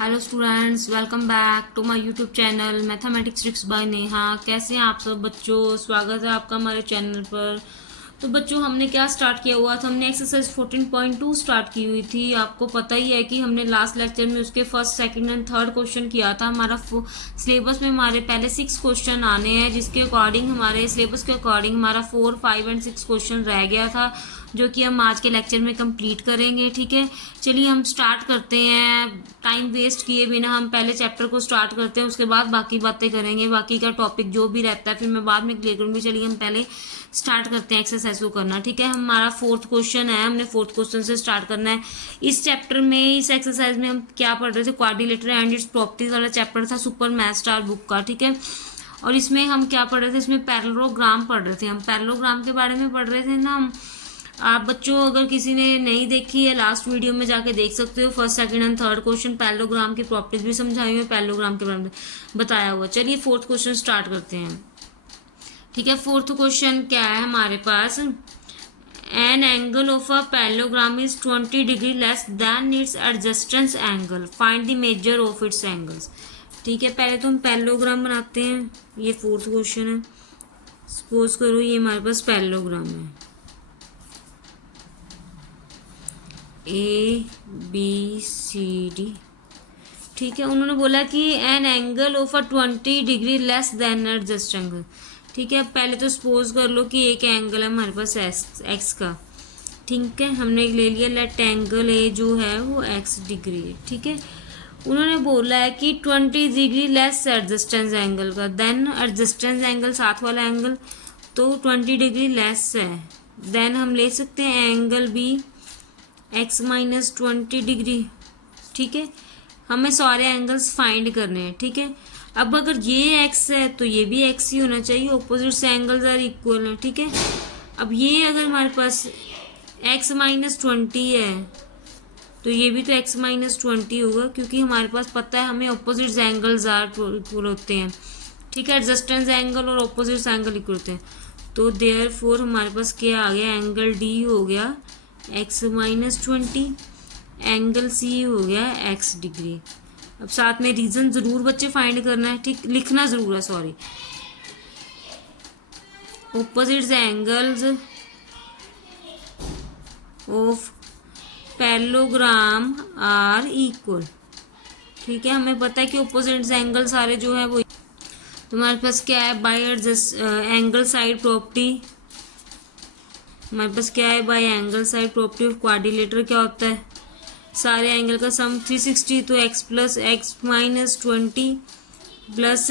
Hello students, welcome back to my YouTube channel mathematics tricks by Neha. कैसे हैं आप सब बच्चों? स्वागत है आपका हमारे चैनल पर। तो बच्चों, हमने क्या स्टार्ट किया हुआ था? हमने एक्सरसाइज 14.2 स्टार्ट की हुई थी। आपको पता ही है कि हमने लास्ट लेक्चर में उसके first, second and third question किया था। हमारा सिलेबस में हमारे पहले 6 क्वेश्चन आने हैं, जिसके अकॉर्डिंग हमारे सिलेबस के अकॉर्डिंग हमारा 4, 5 एंड 6 क्वेश्चन रह गया था, जो कि हम आज के लेक्चर में कंप्लीट करेंगे। ठीक है, चलिए हम स्टार्ट करते हैं। टाइम वेस्ट किए बिना हम पहले चैप्टर को स्टार्ट करते हैं, उसके बाद बाकी बातें करेंगे। बाकी का टॉपिक जो भी रहता है फिर मैं बाद में क्लियर करूँगी। चलिए हम पहले स्टार्ट करते हैं एक्सरसाइज को करना। ठीक है, हमारा फोर्थ क्वेश्चन है, हमने फोर्थ क्वेश्चन से स्टार्ट करना है। इस चैप्टर में, इस एक्सरसाइज में हम क्या पढ़ रहे थे? क्वाड्रिलेटरल एंड इट्स प्रॉपर्टीज वाला चैप्टर था सुपर मैथ स्टार बुक का। ठीक है, और इसमें हम क्या पढ़ रहे थे? इसमें पैरेललोग्राम पढ़ रहे थे। हम पैरेललोग्राम के बारे में पढ़ रहे थे ना हम। आप बच्चों, अगर किसी ने नहीं देखी है, लास्ट वीडियो में जाके देख सकते हो। First, second and third question parallelogram की प्रॉपर्टीज भी समझाई हुई, पैरेललोग्राम के बारे में बताया हुआ। चलिए फोर्थ क्वेश्चन स्टार्ट करते हैं। ठीक है, फोर्थ क्वेश्चन क्या है हमारे पास? An angle of a parallelogram is 20 degree less than its adjacent angle, find the measure of its angles. ठीक है, पहले तो हम पैरेललोग्राम बनाते हैं। ये फोर्थ क्वेश्चन है। सपोज करो ये हमारे पास पैरेललोग्राम है, ए बी सी डी। ठीक है, उन्होंने बोला कि N angle of a 20 degree less then adjust angle. ठीक है, पहले तो सपोज कर लो कि एक एंगल है हमारे पास एक्स का। ठीक है, हमने ले लिया लेट एंगल ए जो है वो एक्स डिग्री है। ठीक है, उन्होंने बोला है कि 20 डिग्री लेस एडजस्टेंस एंगल का, देन एडजस्टेंस एंगल साथ वाला एंगल तो 20 डिग्री लेस है। देन हम ले सकते हैं angle B X minus 20 degree. ठीक है, हमें सारे एंगल्स फाइंड करने हैं। ठीक है, अब अगर ये एक्स है तो ये भी एक्स ही होना चाहिए, ऑपोजिट से एंगल्स आर इक्वल हैं। ठीक है, अब ये अगर हमारे पास एक्स माइनस 20 है तो ये भी तो एक्स माइनस 20 होगा, क्योंकि हमारे पास पता है हमें ऑपोजिट एंगल्स आर इक्वल होते हैं। ठीक है, एडजस्टेंस एंगल और ऑपोजिट एंगल इक्वल होते हैं। तो देयरफॉर हमारे पास क्या आ गया? एंगल डी हो गया एक्स माइनस 20, एंगल सी हो गया एक्स डिग्री। अब साथ में रीजन जरूर बच्चे फाइंड करना है। ठीक, लिखना जरूर है, sorry. Opposite angles of parallelogram are equal. ठीक है, हमें पता है कि ऑपोजिट एंगल सारे जो है वो, तुम्हारे पास क्या है? By adjacent angle side property. हमारे पास क्या है? By angle side property of quadrilateral क्या होता है? सारे एंगल का सम 360, तो X plus X minus 20 plus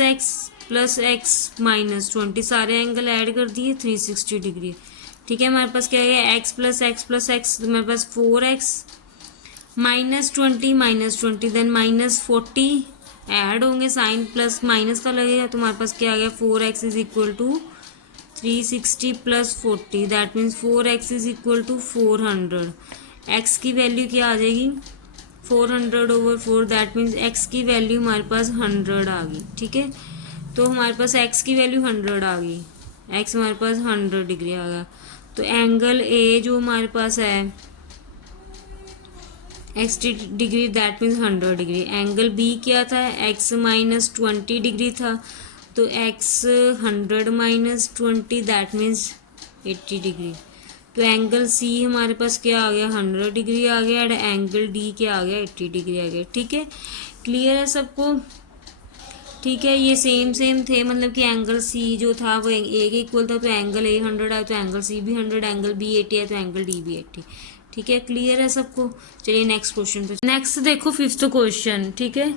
X minus 20, सारे एंगल ऐड कर दिए 360 डिग्री। ठीक है, हमारे पास क्या है? एक्स प्लस एक्स, तो हमारे पास 4x minus 20 then minus 40 add होंगे, साइन प्लस माइनस का लगेगा, तो हमारे पास क्या आ गया? 4x is equal to 360 plus 40, that means 4x is equal to 400। x की वैल्यू क्या आ जाएगी? 400/4, दैट मीन्स x की वैल्यू हमारे पास 100 आ गई। ठीक है, तो हमारे पास x की वैल्यू 100 आ गई, x हमारे पास 100 डिग्री आ गया। तो एंगल ए जो हमारे पास है x degree, that means 100 degree. Angle B क्या था? x माइनस 20 डिग्री था, तो x 100 minus 20, that means 80 degree. तो एंगल सी हमारे पास क्या आ गया? 100 डिग्री आ गया, और एंगल डी क्या आ गया? 80 डिग्री आ गया। ठीक है, क्लियर है सबको? ठीक है, ये सेम थे, मतलब कि एंगल सी जो था वो ए के इक्वल था, तो एंगल ए 100 आया तो एंगल सी भी 100, एंगल बी 80 है तो एंगल डी भी 80। ठीक है, क्लियर है सबको? चलिए नेक्स्ट क्वेश्चन पे। नेक्स्ट देखो फिफ्थ क्वेश्चन। ठीक है,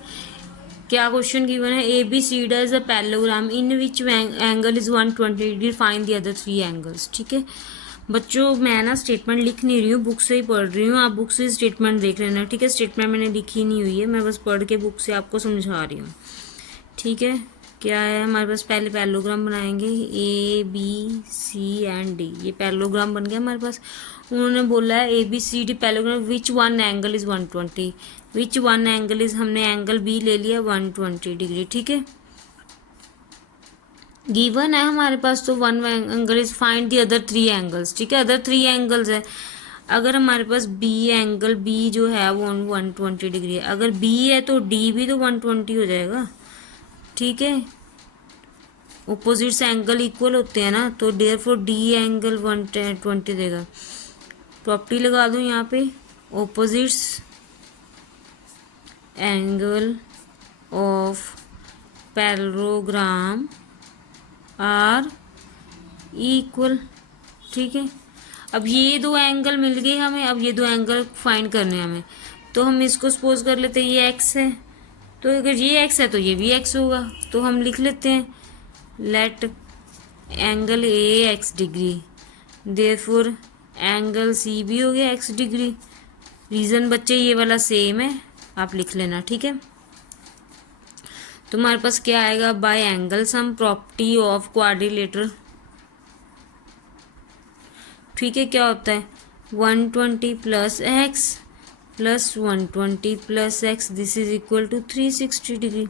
क्या क्वेश्चन गिवन है? A B C D is a parallelogram in which angle is 120 degree, find the other 3 angles. ठीक है बच्चों, मैं ना स्टेटमेंट लिख नहीं रही हूँ, बुक से ही पढ़ रही हूँ। आप बुक से स्टेटमेंट देख लेना। ठीक है, स्टेटमेंट मैंने लिखी नहीं हुई है, मैं बस पढ़ के बुक से आपको समझा रही हूँ। ठीक है, क्या है हमारे पास? पहले पैरेललोग्राम बनाएंगे, A B C and D. ये पैरेललोग्राम बन गया हमारे पास। उन्होंने बोला है A B C D parallelogram which one angle is 120, which one angle is, हमने एंगल बी ले लिया 120 डिग्री। ठीक है, गिवन है हमारे पास, तो one angle is, find the other 3 angles. ठीक है, अदर 3 एंगल्स है। अगर हमारे पास बी एंगल बी जो है वो 120 डिग्री है, अगर बी है तो डी भी तो 120 हो जाएगा, ठीक है। ओपोजिट्स एंगल इक्वल होते हैं ना, तो देयर फॉर डी एंगल 120 देगा। प्रॉपर्टी लगा दूँ यहाँ पे, opposites angle of parallelogram are equal, ठीक है। अब ये दो एंगल मिल गए हमें, अब ये दो एंगल फाइंड करने हैं हमें, तो हम इसको सपोज कर लेते हैं ये एक्स है, तो अगर ये एक्स है तो ये भी एक्स होगा, तो हम लिख लेते हैं let angle A X degree, therefore angle C भी हो गया एक्स डिग्री। रीज़न बच्चे ये वाला सेम है, आप लिख लेना, ठीक है। तो हमारे पास क्या आएगा, by angle sum property of quadrilateral, ठीक है। क्या होता है 120 plus X plus 120 plus X, this is equal to 360 degree.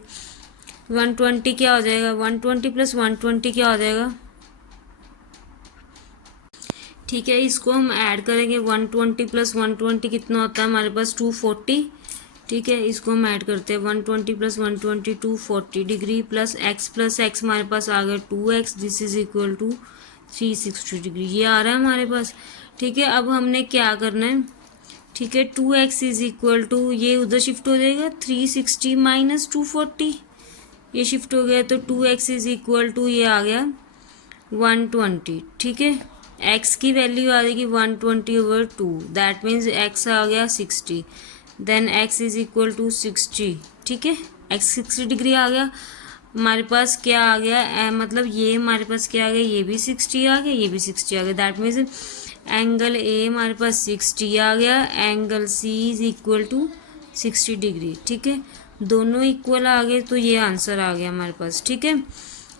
120 क्या हो जाएगा, 120 प्लस 120 क्या हो जाएगा, ठीक है। इसको हम ऐड करेंगे, 120 प्लस 120 कितना होता है हमारे पास 240, ठीक है। इसको हम ऐड करते हैं 120 प्लस 120 240 डिग्री प्लस एक्स हमारे पास आ गया 2x, this is equal to 360 degree, ये आ रहा है हमारे पास, ठीक है। अब हमने क्या करना है, ठीक है, 2x इज इक्वल टू, ये उधर शिफ्ट हो जाएगा 360 माइनस 240, ये शिफ्ट हो गया, तो 2x इज इक्वल टू ये आ गया 120, ठीक है। x की वैल्यू आ जाएगी 120/2, दैट मीन्स x आ गया 60, then x is equal to 60, ठीक है। x 60 डिग्री आ गया हमारे पास, क्या आ गया मतलब ये हमारे पास क्या आ गया, ये भी 60 आ गया, ये भी 60 आ गया, दैट मीन्स एंगल ए हमारे पास 60 आ गया, angle C is equal to 60 degree, ठीक है। दोनों इक्वल आ गए, तो ये आंसर आ गया हमारे पास, ठीक है।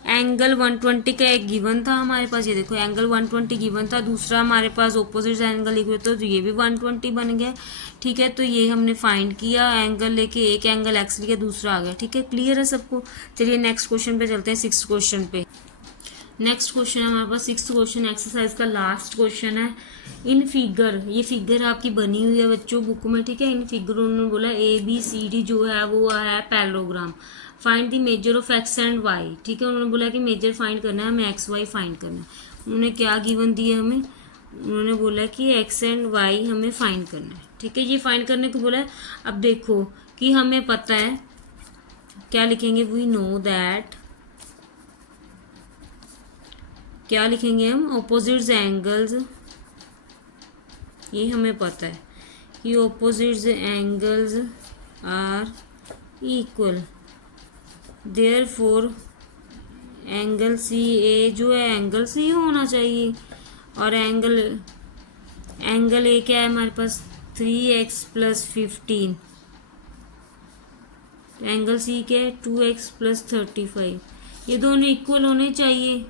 एंगल 120 का एक गिवन था हमारे पास, ये देखो एंगल 120 गिवन था, दूसरा हमारे पास ऑपोजिट एंगल इक्वल, तो ये भी 120 बन गया, ठीक है। तो ये हमने फाइंड किया एंगल लेके, एक एंगल एक्स लिया, दूसरा आ गया, ठीक है। क्लियर है सबको। चलिए नेक्स्ट क्वेश्चन पे चलते हैं, 6th क्वेश्चन पे। नेक्स्ट क्वेश्चन हमारे पास 6th क्वेश्चन एक्सरसाइज का लास्ट क्वेश्चन है। इन फिगर, ये फिगर आपकी बनी हुई है बच्चों बुक में, ठीक है। इन फिगर उन्होंने बोला ABCD जो है वो है parallelogram, find the measure of X and Y, ठीक है। उन्होंने बोला कि मेजर फाइंड करना है, हमें एक्स वाई फाइंड करना है। उन्होंने क्या गिवन दिया हमें, उन्होंने बोला कि एक्स एंड वाई हमें फाइंड करना है, ठीक है। ये फाइंड करने को बोला है। अब देखो कि हमें पता है, क्या लिखेंगे, वी नो दैट, क्या लिखेंगे हम, ऑपोजिट्स एंगल्स, ये हमें पता है कि opposites angles are equal, therefore angle C A जो है एंगल सी होना चाहिए, और एंगल ए क्या है हमारे पास 3x प्लस 15, एंगल सी क्या है 2x प्लस 35, ये दोनों इक्वल होने चाहिए,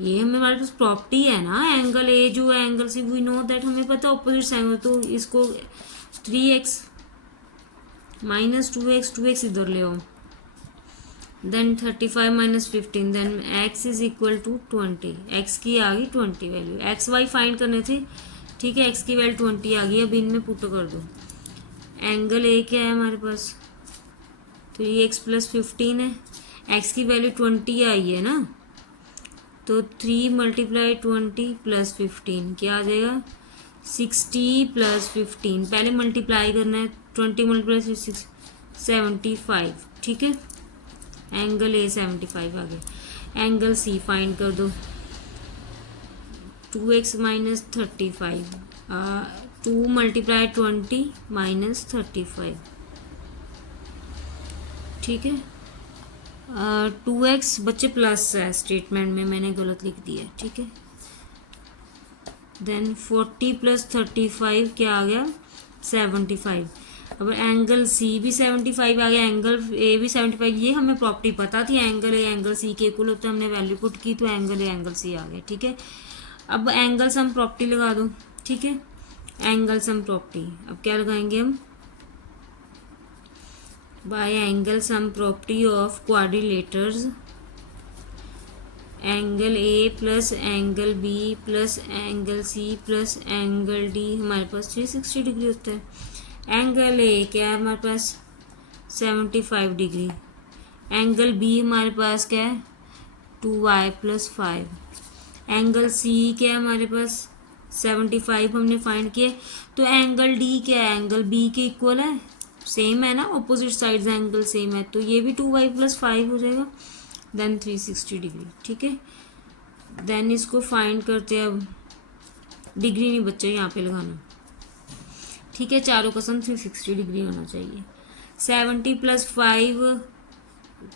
ये हमें हमारे पास प्रॉपर्टी है ना। एंगल ए जो है angle C, we know that, हमें पता है ऑपोजिट एंगल, तो इसको 3x माइनस 2x इधर ले आओ, then 35 minus 15, then x is equal to 20, x की आ गई 20 वैल्यू, एक्स वाई फाइंड करने थे, ठीक है। x की वैल्यू 20 आ गई, अब इनमें पुट कर दो। एंगल ए क्या है हमारे पास 3x प्लस 15 है, x की वैल्यू 20 आई है ना, तो 3 मल्टीप्लाई 20 प्लस 15 क्या आ जाएगा 60 प्लस 15, पहले मल्टीप्लाई करना है, 20 मल्टीप्लाई 6 75, ठीक है। एंगल ए 75 आ गया। एंगल सी फाइंड कर दो, 2x माइनस 35, 2 मल्टीप्लाई 20 माइनस 35, ठीक है। 2x बच्चे प्लस है, स्टेटमेंट में मैंने गलत लिख दिया, ठीक है। देन 40 प्लस 35 क्या आ गया 75। अब एंगल सी भी 75 आ गया, एंगल ए भी 75, ये हमें प्रॉपर्टी पता थी, एंगल ए एंगल सी के इक्वल होते, हमने वैल्यू पुट की, तो एंगल ए एंगल सी आ गया, ठीक है। अब एंगल सम प्रॉपर्टी लगा दो, ठीक है। एंगल सम प्रॉपर्टी, अब क्या लगाएंगे हम, by angle sum property of quadrilaterals, angle A plus angle B plus angle C plus angle D हमारे पास 360 डिग्री होता है। एंगल ए क्या है हमारे पास 75 डिग्री। एंगल बी हमारे पास क्या है 2y प्लस 5। एंगल सी क्या है हमारे पास 75 हमने फाइंड किए। तो एंगल डी क्या है एंगल बी के इक्वल है, सेम है ना, ऑपोजिट साइड्स एंगल सेम है, तो ये भी 2y प्लस 5 हो जाएगा, देन 360 डिग्री। ठीक है, देन इसको फाइंड करते हैं। अब डिग्री नहीं बच्चे यहाँ पे लगाना, ठीक है, चारों का सम 360 डिग्री होना चाहिए। 70 प्लस 5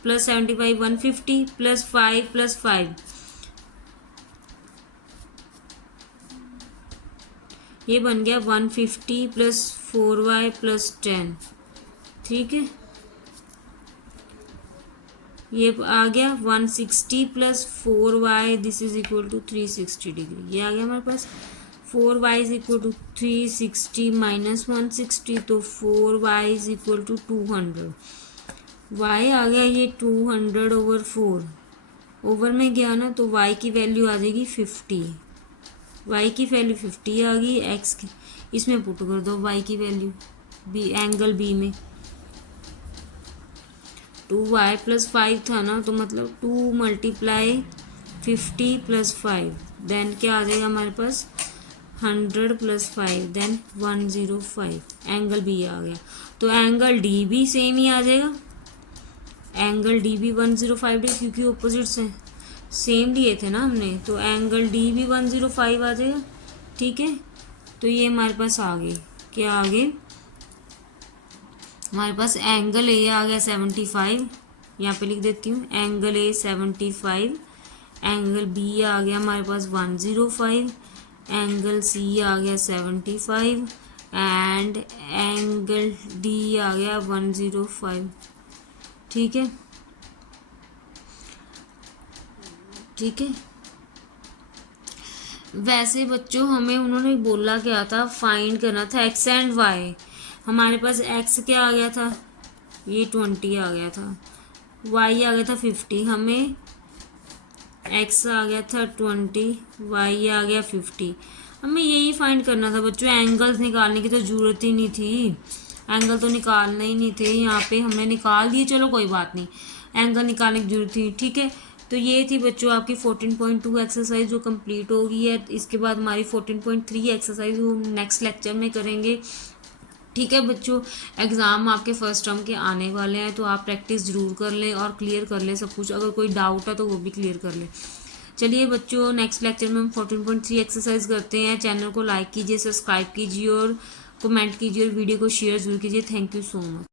प्लस 75 150 प्लस 5 प्लस 5 ये बन गया 150 प्लस 4y प्लस 10। ठीक है, ये आ गया 160 plus 4y, this is equal to 360 degree. ये आ गया हमारे पास 4y is equal to 360 minus 160, तो 4y is equal to 200। y आ गया ये 200 ओवर 4, ओवर में गया ना तो y की वैल्यू आ जाएगी 50। y की वैल्यू 50 आ गई, x की इसमें पुट कर दो y की वैल्यू बी एंगल बी में। 2y प्लस 5 था ना, तो मतलब 2 मल्टीप्लाई 50 प्लस 5, देन क्या आ जाएगा हमारे पास 100 प्लस 5, देन 105। एंगल बी आ गया, तो एंगल डी भी सेम ही आ जाएगा। एंगल डी भी 105 डिग्री, क्योंकि ऑपोजिट्स हैं, सेम लिए थे ना हमने, तो एंगल डी भी 105 आ जाएगा। ठीक है, तो ये हमारे पास आ गई, क्या आ गए हमारे पास एंगल ए आ गया 75, यहाँ पे लिख देती हूँ एंगल ए 75, एंगल बी आ गया हमारे पास 105, एंगल सी आ गया 75 एंड एंगल डी आ गया 105। ठीक है, ठीक है। वैसे बच्चों हमें उन्होंने बोला क्या था, फाइंड करना था एक्स एंड वाई। हमारे पास एक्स क्या आ गया था, ये 20 आ गया था, वाई आ गया था 50, हमें एक्स आ गया था 20, वाई आ गया 50। हमें यही फाइंड करना था बच्चों, एंगल्स निकालने की तो ज़रूरत ही नहीं थी, एंगल तो निकालने ही नहीं थे, यहाँ पे हमने निकाल दिए, चलो कोई बात नहीं, एंगल निकालने की जरूरत थी। ठीक है, तो ये थी बच्चों आपकी 14.2 एक्सरसाइज जो कंप्लीट हो गई है। इसके बाद हमारी 14.3 एक्सरसाइज वो नेक्स्ट लेक्चर में करेंगे। ठीक है बच्चों, एग्ज़ाम आपके फर्स्ट टर्म के आने वाले हैं, तो आप प्रैक्टिस ज़रूर कर लें और क्लियर कर लें सब कुछ, अगर कोई डाउट है तो वो भी क्लियर कर लें। चलिए बच्चों, नेक्स्ट लेक्चर में हम 14.3 एक्सरसाइज करते हैं। चैनल को लाइक कीजिए, सब्सक्राइब कीजिए और कमेंट कीजिए और वीडियो को शेयर जरूर कीजिए। Thank you so much.